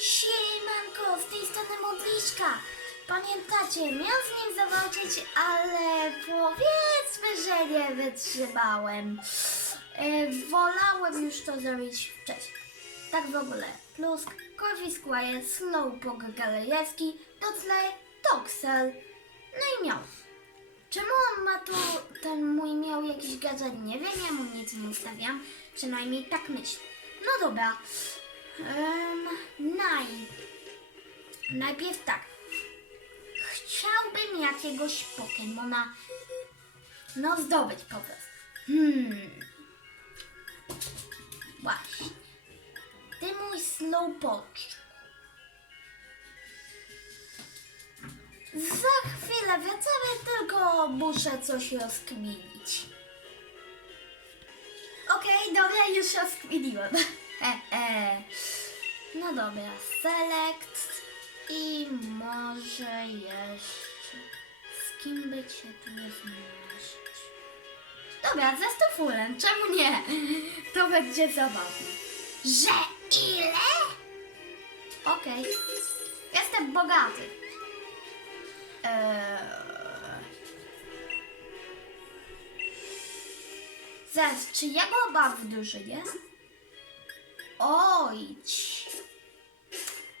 Siemanko, z tej strony modliszka. Pamiętacie, miałam z nim zawalczyć, ale powiedzmy, że nie wytrzymałem. E, wolałem już to zrobić wcześniej. Tak w ogóle. Plus Corvi Squire, Slowpoke Galejewski, Dudley, Toxel. No i miał. Czemu on ma tu, ten mój miał jakiś gadżet? Nie wiem, ja mu nic nie ustawiam. Przynajmniej tak myślę. No dobra. Um, naj. Najpierw tak. Chciałbym jakiegoś Pokemona no zdobyć po prostu. Hmm. Właśnie. Ty mój Slowpoke. Za chwilę wracamy, tylko muszę coś rozkminić. Okej, dobra, już rozkminiłem. He, he. No dobra, select i może jeszcze z kim by cię tu zmierzyć? Dobra, ze stofulem, czemu nie? To będzie zabawne. Że ile? Okej, jestem bogaty. Eee... Zaraz, czy ja go mam w drużynie? Oj,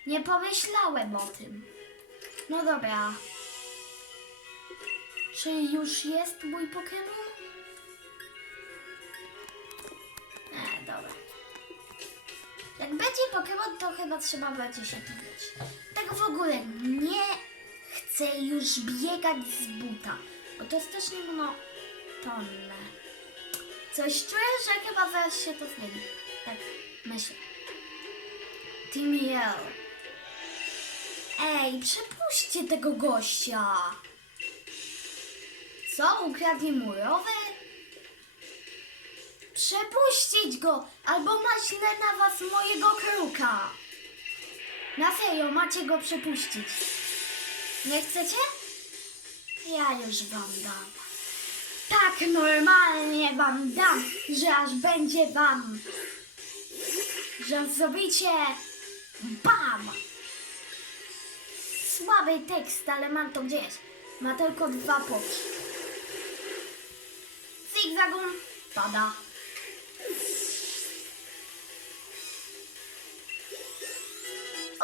nie pomyślałem o tym. No dobra. Czy już jest mój Pokémon? E, dobra. Jak będzie Pokémon, to chyba trzeba będzie się tu mieć. Tak w ogóle nie chcę już biegać z buta, bo to jest też monotonne. Coś czuję, że chyba zaraz się to zmieni. Tak, myślę. Team. Ej, przepuśćcie tego gościa. Co, ukradnie murowy? Przepuścić go, albo maślę na was mojego kruka. Na serio, macie go przepuścić. Nie chcecie? Ja już wam dam. Tak normalnie wam dam, że aż będzie wam. Że zrobicie BAM! Słaby tekst, ale mam to gdzieś. Ma tylko dwa poki. Zigzagun pada.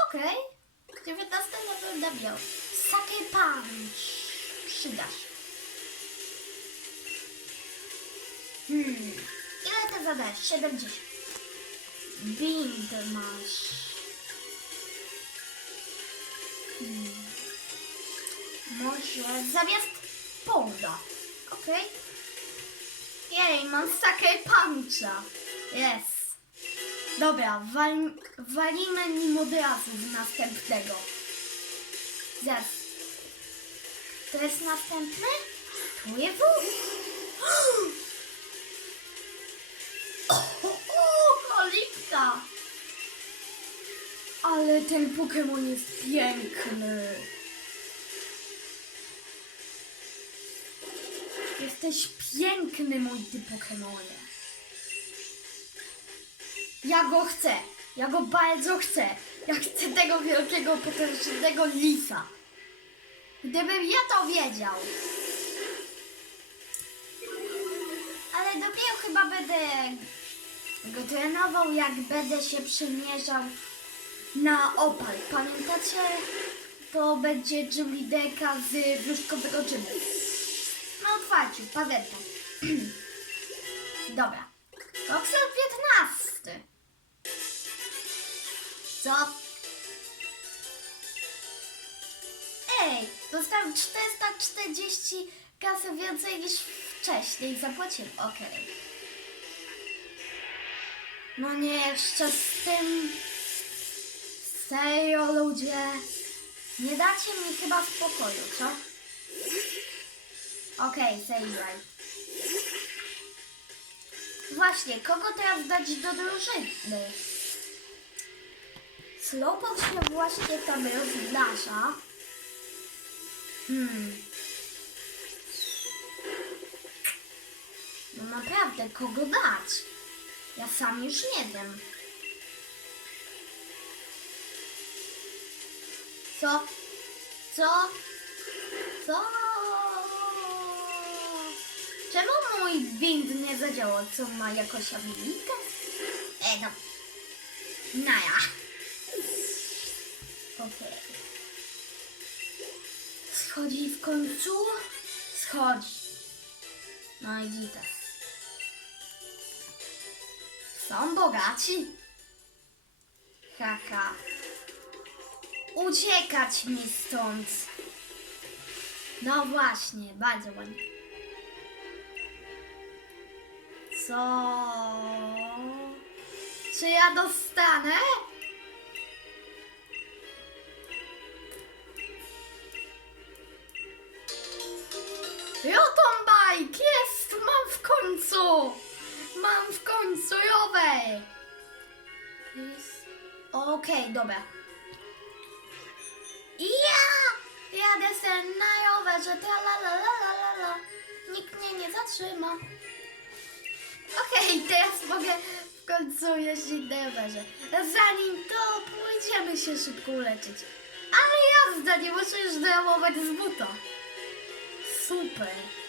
Okej. 19 level debiut. Sake punch. Przydasz. Hmm. Ile ty zadajesz? 70. Bind masz. Hmm. Może zamiast połda. Okej. Jej, mam sakę puncha. Jest. Dobra, wal, walimy nim od razu z następnego. Zaraz. To jest następny? Tu jest O, Ale ten Pokémon jest piękny. Jesteś piękny, mój ty Pokemonie. Ja go chcę. Ja go bardzo chcę. Ja chcę tego wielkiego, potężnego lisa. Gdybym ja to wiedział. Ale dopiero chyba będę go trenował, jak będę się przymierzał na opal. Pamiętacie? To będzie gym liderka z wróżkowego gymu. Na otwarciu, pamiętam. Dobra. Koksel 15. Co? Ej, dostałem 440 kasy więcej niż wcześniej. Zapłaciłem. Okej. No nie, jeszcze z tym... Serio, ludzie. Nie dacie mi chyba spokoju, co? Okej, okay, right. Właśnie, kogo teraz dać do drużyny? Slowpoke się właśnie tam rozblasza. Hmm. No naprawdę, kogo dać? Ja sam już nie wiem. Co? Co? Co? Czemu mój wind nie zadziałał? Co ma jakąś abilitę? E, no. Naja. Okej. Schodzi w końcu? Schodzi. No i gitas. Są bogaci. Haha. Uciekać mi stąd. No właśnie, bardzo ładnie. Co? Czy ja dostanę? Jotombajk, jest! Mam w końcu! Mam w końcu Jowej! Okej, dobra. Ja! Jadę se na rowerze, tra la la la la la la. Nikt mnie nie zatrzyma. Okej, teraz mogę w końcu jeździć na rowerze. Zanim to pójdziemy się szybko uleczyć. Ale jazda, nie muszę już dramować z buta. Super.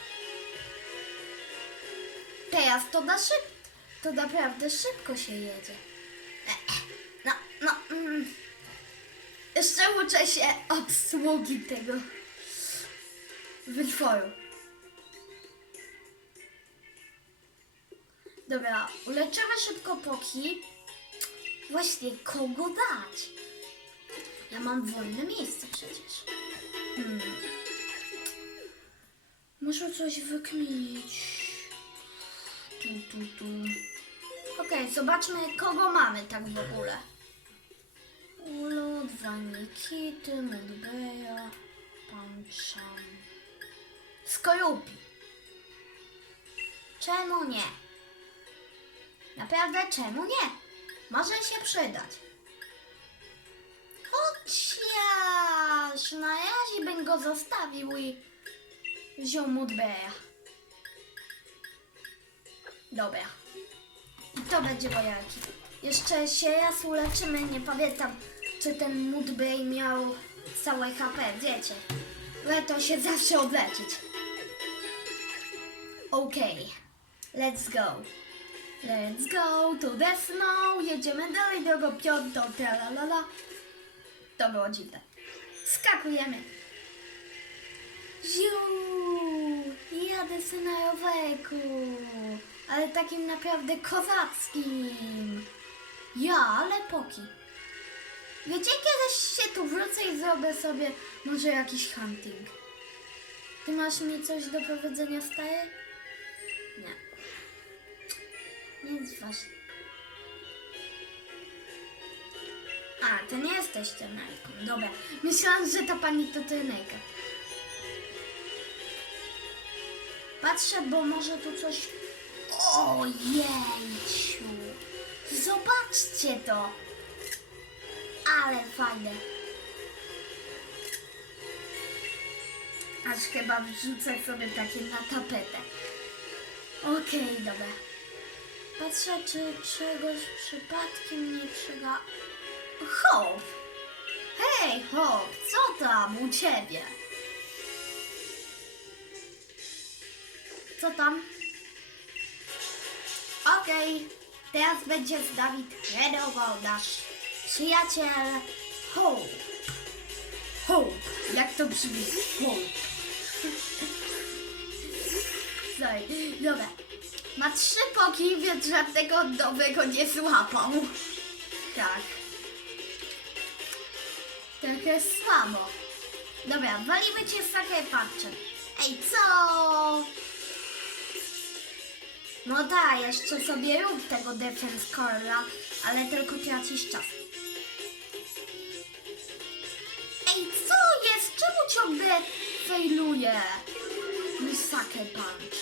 Teraz to na szyb... To naprawdę szybko się jedzie. No, no... Mm. Jeszcze uczę się obsługi tego wytworu. Dobra, uleczymy szybko poki. Właśnie, kogo dać? Ja mam wolne miejsce przecież. Hmm. Muszę coś wykminić. Tu, tu, tu. Okej, zobaczmy, kogo mamy tak w ogóle. Ulot, Vanikity, Mudbeja, Panczan. Skorupi. Czemu nie? Naprawdę czemu nie? Może się przydać. Chociaż na razie bym go zostawił i wziął Mudbeja. Dobra. To będzie wojalki. Jeszcze się raz uleczymy, nie pamiętam, czy ten Mudbray miał całe HP, wiecie. Warto się zawsze odleczyć. Okej, let's go. Let's go to the snow. Jedziemy dalej drogą piątą, tralalala. To było dziwne. Skakujemy. Ziu, jadę se na rowerku, ale takim naprawdę kozackim. Ja, ale poki. Wiecie, kiedyś się tu wrócę i zrobię sobie może jakiś hunting. Ty masz mi coś do powiedzenia, stary? Nie. Nic ważne. A, to nie jesteś trenerką. Dobra. Myślałam, że to pani to trenerka. Patrzę, bo może tu coś... Ojejciu! Zobaczcie to! Ale fajne. Aż chyba wrzucę sobie takie na tapetę. Okej, dobra. Patrzę, czy czegoś przypadkiem nie przyda... Hope! Hej, Hope, co tam u ciebie? Co tam? Okej, teraz będzie z Dawid trenował nasz przyjaciel Hope. Hope, jak to brzmi? Hope. Sorry, dobra. Ma trzy poki, więc żadnego nowego nie złapał. Tak. Trochę słabo. Dobra, walimy cię z takiej patrzy. Ej, co? No tak, jeszcze sobie rób tego defense ale tylko tracisz czas. Ej, co jest? Czemu ciągle failuje? Sucker punch.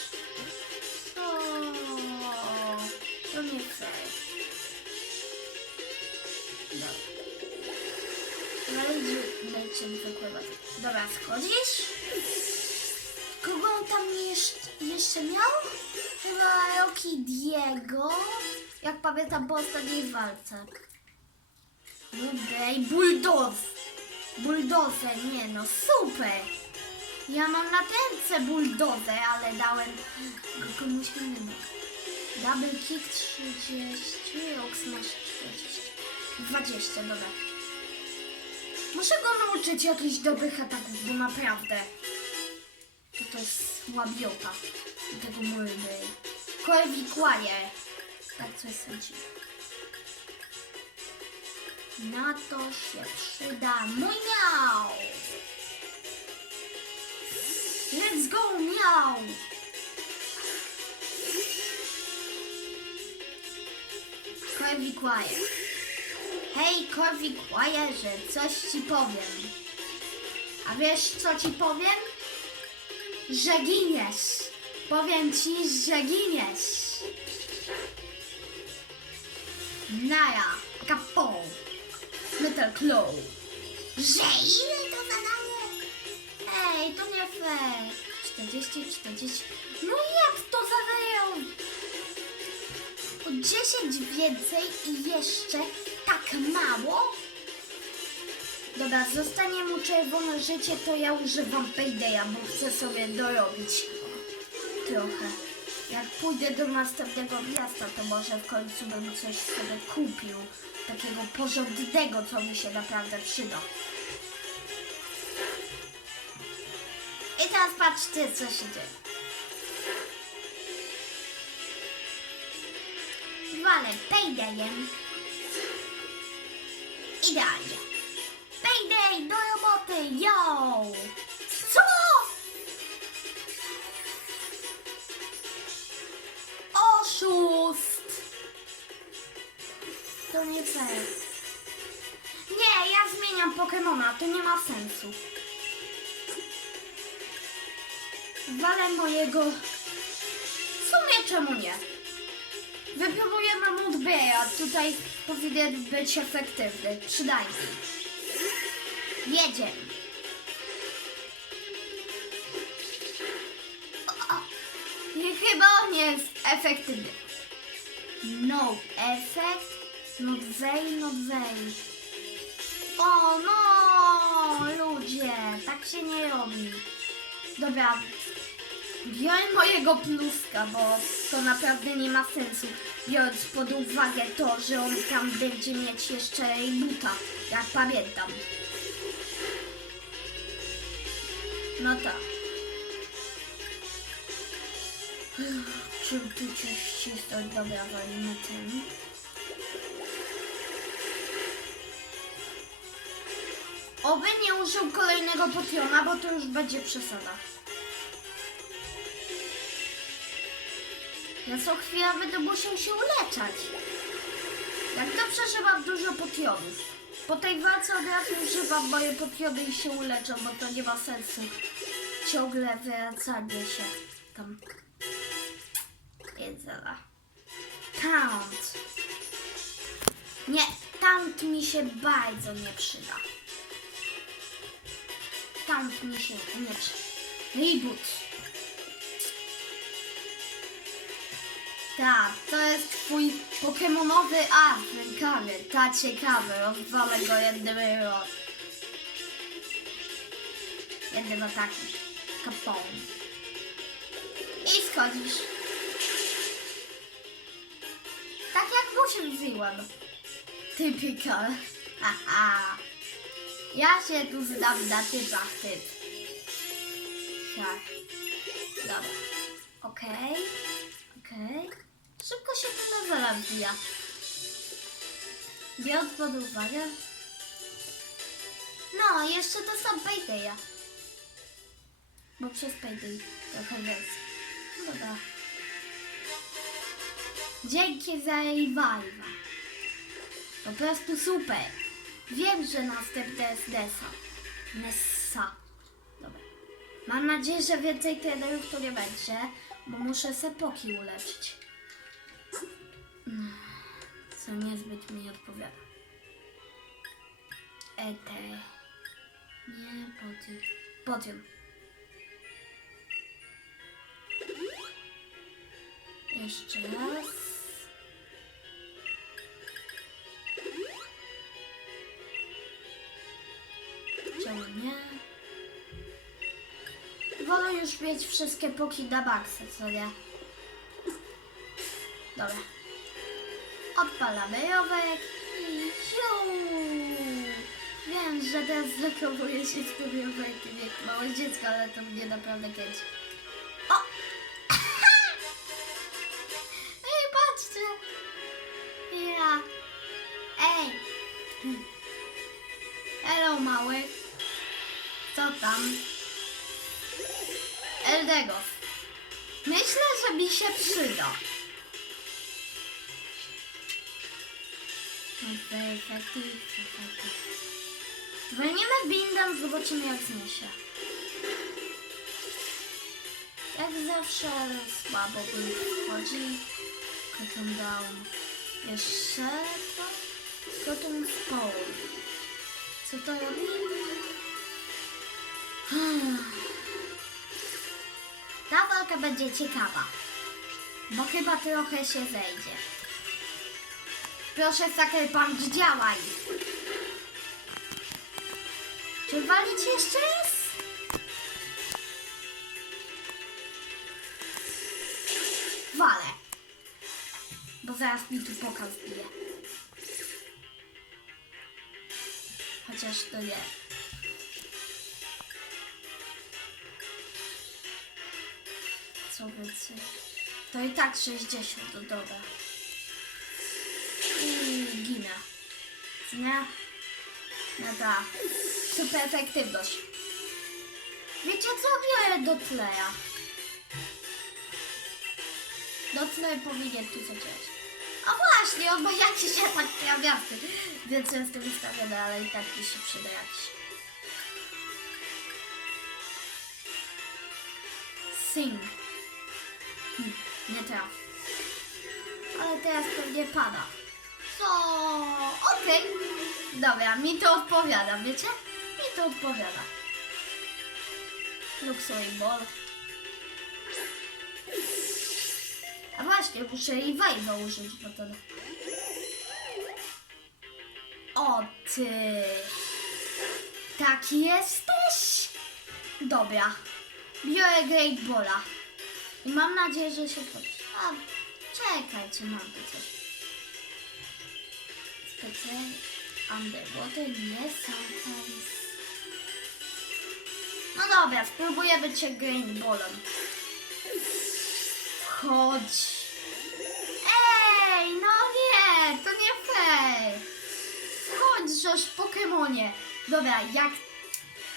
O, to nie fair. Mi wykływać. Dobra, schodzisz? Kogo on tam jeszcze, jeszcze miał? Chyba Rocky Diego. Jak pamiętam po ostatniej walce. Mudej Bulldogs. Buldozer, nie no, super. Ja mam na tęce buldozer, ale dałem go komuś innemu. Double kick 30, Rock smash 40. 20, dobra. Muszę go nauczyć jakichś dobrych ataków, bo naprawdę to jest słabiota tego mordy. Korwikłaje. Tak coś sądzi. Na to się przyda mój miał. Let's go miał. Korwikłaje. Hej, Korwikłaje, że coś ci powiem. A wiesz co ci powiem? Że giniesz. Powiem ci, że giniesz. Naja, kapą. Metal Claw. Że ile to zadanie? Ej, to nie fair. 40, 40. No jak to zadają? O 10 więcej i jeszcze tak mało? Dobra, zostanie mu czerwone życie, to ja używam Paydaya, bo chcę sobie dorobić trochę. Jak pójdę do następnego miasta, to może w końcu bym coś sobie kupił. Takiego porządnego, co mi się naprawdę przyda. I teraz patrzcie, co się dzieje. Walę Paydayem. Idealnie. Payday, do roboty, yo! To nie fair. Nie, ja zmieniam Pokemona, to nie ma sensu. Walę mojego... W sumie czemu nie? Wypróbujemy Mudbeja, tutaj powinien być efektywny, przynajmniej. Jedziemy. O, Chyba on jest efektywny. No efekt, not wej, not wej. O no, ludzie, tak się nie robi. Dobra, biorę mojego pluska, bo to naprawdę nie ma sensu. Biorąc pod uwagę to, że on tam będzie mieć jeszcze buta, jak pamiętam. No tak. Tu cię ścisnąć? Dobra, walimy tym. Oby nie użył kolejnego potiona, bo to już będzie przesada. Ja co chwila będę musiał się uleczać. Jak dobrze, że mam dużo potionów. Po tej walce od razu używam moje potiony i się uleczę, bo to nie ma sensu. Ciągle wracanie się tam. Jedzela. Taunt. Nie, taunt mi się bardzo nie przyda. Taunt mi się nie przyda. Reboot. Tak, to jest twój pokemonowy art rękawy. Ta ciekawy, rozwalę go jednym rok. Jednym atakiem. Kapą. I schodzisz. Tak jak mu się mówiłem. Typical. Haha. Ja się tu znam na typach typ. Tak. Dobra. Okej. Okej. Szybko się to levela wbija. Biorąc pod uwagę. No, jeszcze to są Paydaya. Bo przez Payday trochę więcej. Dobra. Dzięki za revive'a. Po prostu super. Wiem, że następne jest Nessa. Nessa. Dobra. Mam nadzieję, że więcej trenerów to nie będzie, bo muszę sepoki uleczyć. Mm, Co niezbyt mi odpowiada. Ete. Nie, podium. Podium. Jeszcze raz. Już mieć wszystkie póki na maksa, co nie? Dobra. Odpalamy rowerek i ziu! Wiem, że teraz zakowuję się z tym rowerkiem jak małe dziecko, ale to mnie naprawdę kręci. Eldegos. Myślę, że mi się przyda. Zwolnimy bindem, zobaczymy jak zniesie. Jak zawsze słabo bind wchodzi. Cotton down. Jeszcze to? Cotton spawn. Co to robi? Hmm. Ta walka będzie ciekawa, bo chyba trochę się zejdzie. Proszę, Sucker Punch, działaj! Czy walić jeszcze raz? Walę. Bo zaraz mi tu pokaz bije. Chociaż to nie. To i tak 60 do dobra. I ginę. Nie? No tak. Super efektywność. Wiecie co? Biorę do tleja. Do tleja powinien tu zacząć. A właśnie, on ma jakiś atak trawiasty. Więc jestem ustawiony, ale i tak mi się przyda. Sing. Nie traf. Ale teraz pewnie pada. Co? Okej. Dobra, mi to odpowiada, wiecie? Mi to odpowiada. Luxury Ball. A właśnie, muszę i wajwa użyć, bo to... O ty! Tak jesteś? Dobra. Biorę Great Balla. I mam nadzieję, że się. A, czekajcie, mam tu coś. Specjalnie underwater nie sometimes. No dobra, spróbujemy cię Great Ballem. Chodź. Ej, no nie, to nie fair. Chodź, żeż Pokemonie. Dobra, jak,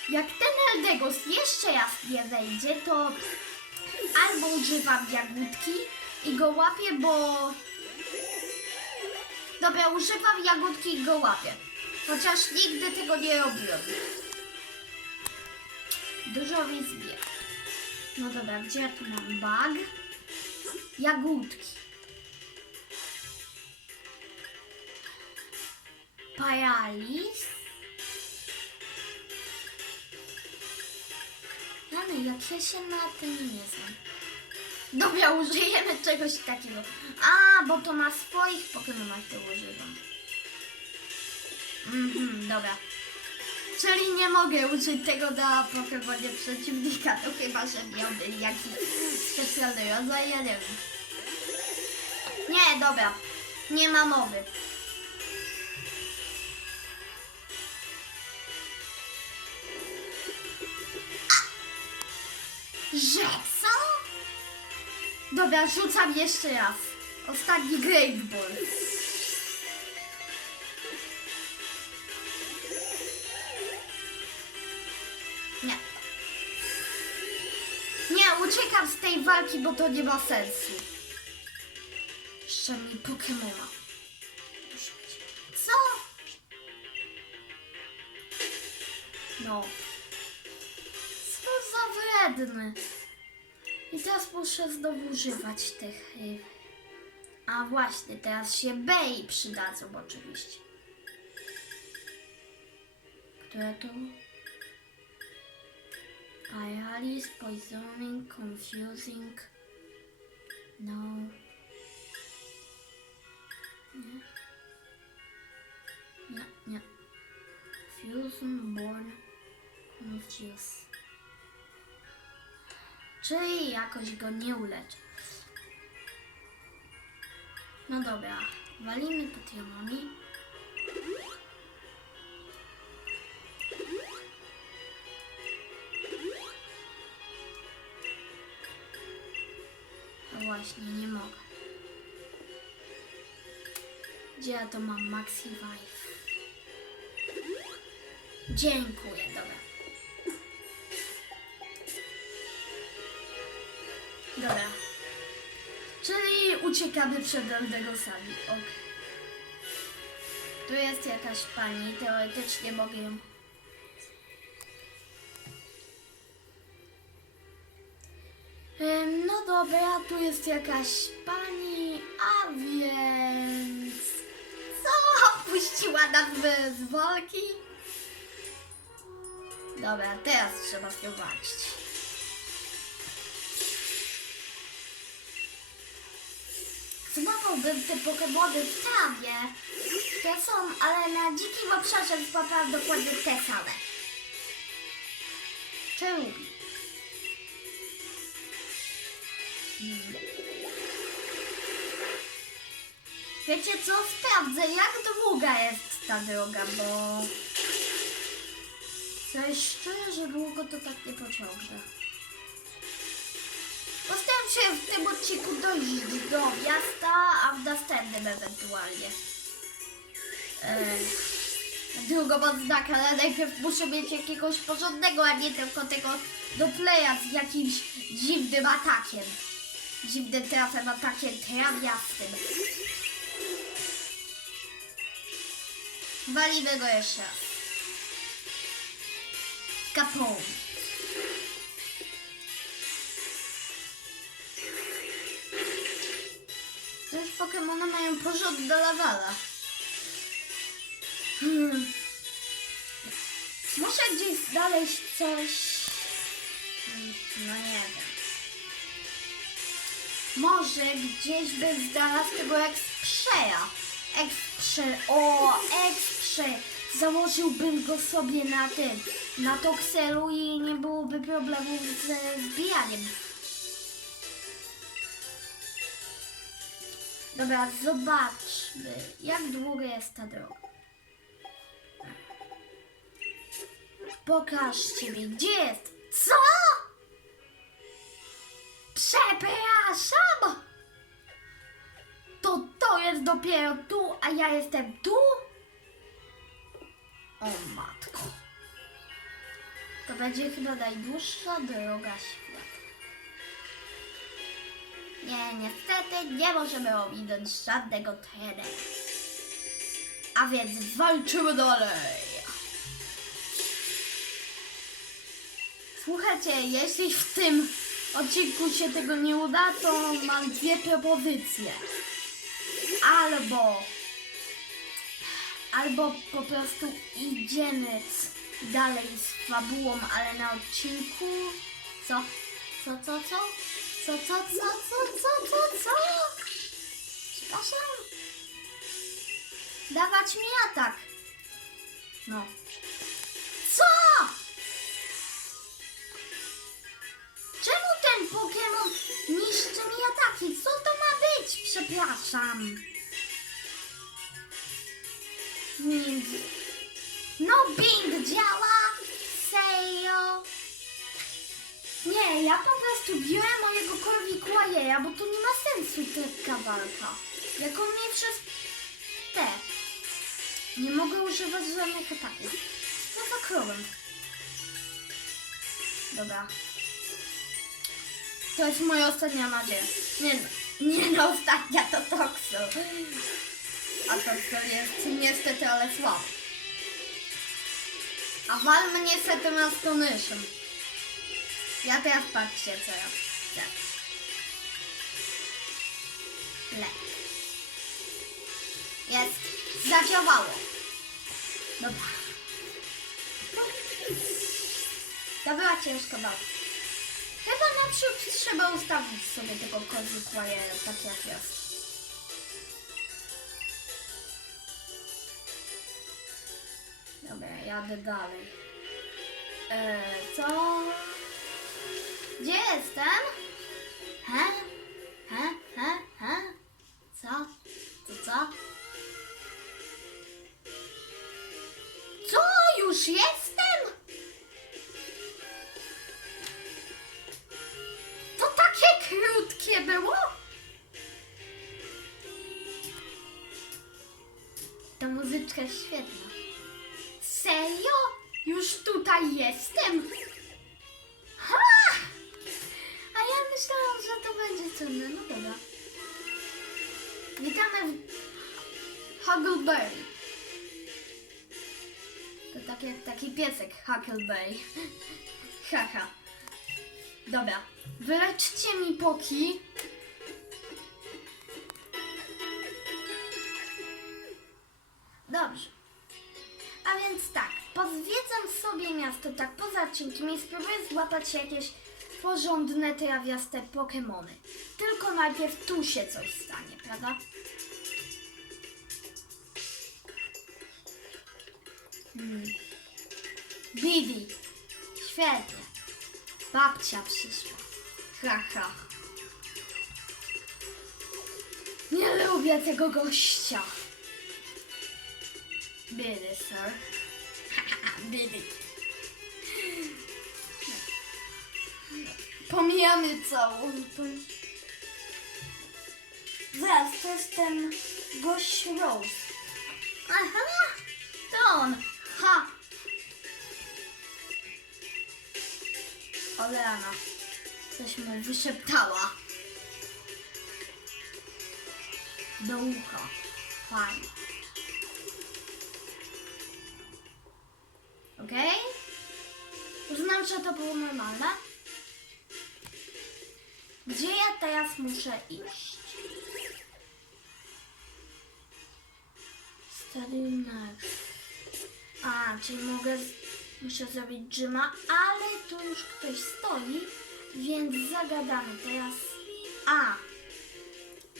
jak ten Eldegos jeszcze raz nie wejdzie, to albo używam jagódki i go łapię, bo... Dobra, używam jagódki i go łapię. Chociaż nigdy tego nie robiłem. Dużo mi zbie. No dobra, gdzie ja tu mam bug? Jagódki. Paralis. Jany, jak ja się na tym nie znam. Dobra, użyjemy czegoś takiego. A, bo to na swoich Pokemonach to używam. Mhm, dobra. Czyli nie mogę użyć tego na Pokemonie przeciwnika, to chyba, że miałby jakiś specjalny rodzaj, ja nie wiem. Nie, dobra. Nie ma mowy. Że co? Dobra, rzucam jeszcze raz. Ostatni Great Ball. Nie. Nie, uciekam z tej walki, bo to nie ma sensu. Jeszcze mi Pokemona. Co? No. I teraz muszę znowu używać tych. y, A właśnie, teraz się Bey przydadzą oczywiście. Które to? Paralysis, poisoning, confusing. No. Czyli jakoś go nie uleczę. No dobra, walimy potionami. No właśnie, nie mogę. Gdzie ja to mam? Maxi Vive. Dziękuję, dobra. Dobra. Czyli uciekamy przed Eldegosami. Ok. Tu jest jakaś pani, teoretycznie mogę ją... No dobra, tu jest jakaś pani, a więc... Co? Puściła nas z walki? Dobra, teraz trzeba nią walczyć. Złapałbym te Pokemony w trawie. Te są, ale na dzikim obszarze złapałam dokładnie te same. Hmm. Wiecie co? Sprawdzę, jak długa jest ta droga, bo... Coś czuję, że długo to tak nie pociągnę. Się w tym odcinku dojść do miasta, a w następnym ewentualnie. Eee, drugą oznakę, ale najpierw muszę mieć jakiegoś porządnego, a nie tylko tego do playa z jakimś dziwnym atakiem. Dziwnym trafem atakiem trawiastym. Walimy go jeszcze raz. Już Pokemony mają porządne lawala. Hmm. Muszę gdzieś znaleźć coś... No nie wiem. Może gdzieś by znalazł tego Exprzeja. Exprze... O, Exprze! Założyłbym go sobie na tym, na Toxelu i nie byłoby problemu z wbijaniem. Dobra, zobaczmy, jak długa jest ta droga. Pokażcie mi, gdzie jest. Co? Przepraszam! To to jest dopiero tu, a ja jestem tu? O matko. To będzie chyba najdłuższa droga świata. Nie, niestety nie możemy ominąć żadnego trenera. A więc walczymy dalej. Słuchajcie, jeśli w tym odcinku się tego nie uda, to mam dwie propozycje. Albo albo po prostu idziemy dalej z fabułą, ale na odcinku. Co? Co, co, co? Co, co, co, co, co, co, co? Przepraszam. Dawać mi atak. No. Co? Czemu ten Pokémon niszczy mi ataki? Co to ma być? Przepraszam. Nic. No Bing działa! Serio! Nie, ja po prostu biorę mojego korwikuajeja, bo to nie ma sensu taka walka. Jak on mnie przez te. Nie mogę używać żadnych ataków. Co za krowem? Dobra. To jest moja ostatnia nadzieja. Nie, no, nie no, ostatnia to Toxo. A Toxo jest niestety, ale słaby. A walmy niestety na Astonishing. Ja teraz patrzcie co ja chcę. Le. Jest. Zadziałało. Dobra. To była ciężka walka. Chyba naprzód trzeba ustawić sobie tego kozykłaje tak jak jest. Dobra, jadę dalej. E, co? Gdzie jestem? He? He? He? He? Co? Co? Co? Co? Już jestem? To takie krótkie było? Ta muzyczka świetna. Taki piesek Huckleberry. Haha. Dobra. Wyleczcie mi poki. Dobrze. A więc tak, pozwiedzam sobie miasto tak poza odcinkiem i spróbuję złapać jakieś porządne, trawiaste Pokemony. Tylko najpierw tu się coś stanie, prawda? Hmm. Bibi. Świetnie. Babcia przyszła. Ha, ha. Nie lubię tego gościa. Bidy, sir. Bidy. Pomijamy całą to. Zaraz, to jest ten gość Rose. Aha, to on. Ha. Oleana. Coś mu wyszeptała. Do ucha. Fajnie. Okej? Uznam, że to było normalne. Gdzie ja teraz muszę iść? Next. A, czyli mogę... Muszę zrobić Jima, ale tu już ktoś stoi, więc zagadamy teraz. A!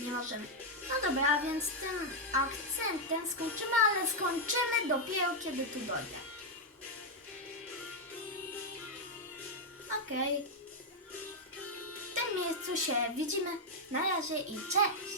Nie możemy. No dobra, a więc tym akcentem skończymy, ale skończymy dopiero kiedy tu dojdę. Okej. W tym miejscu się widzimy. Na razie i cześć!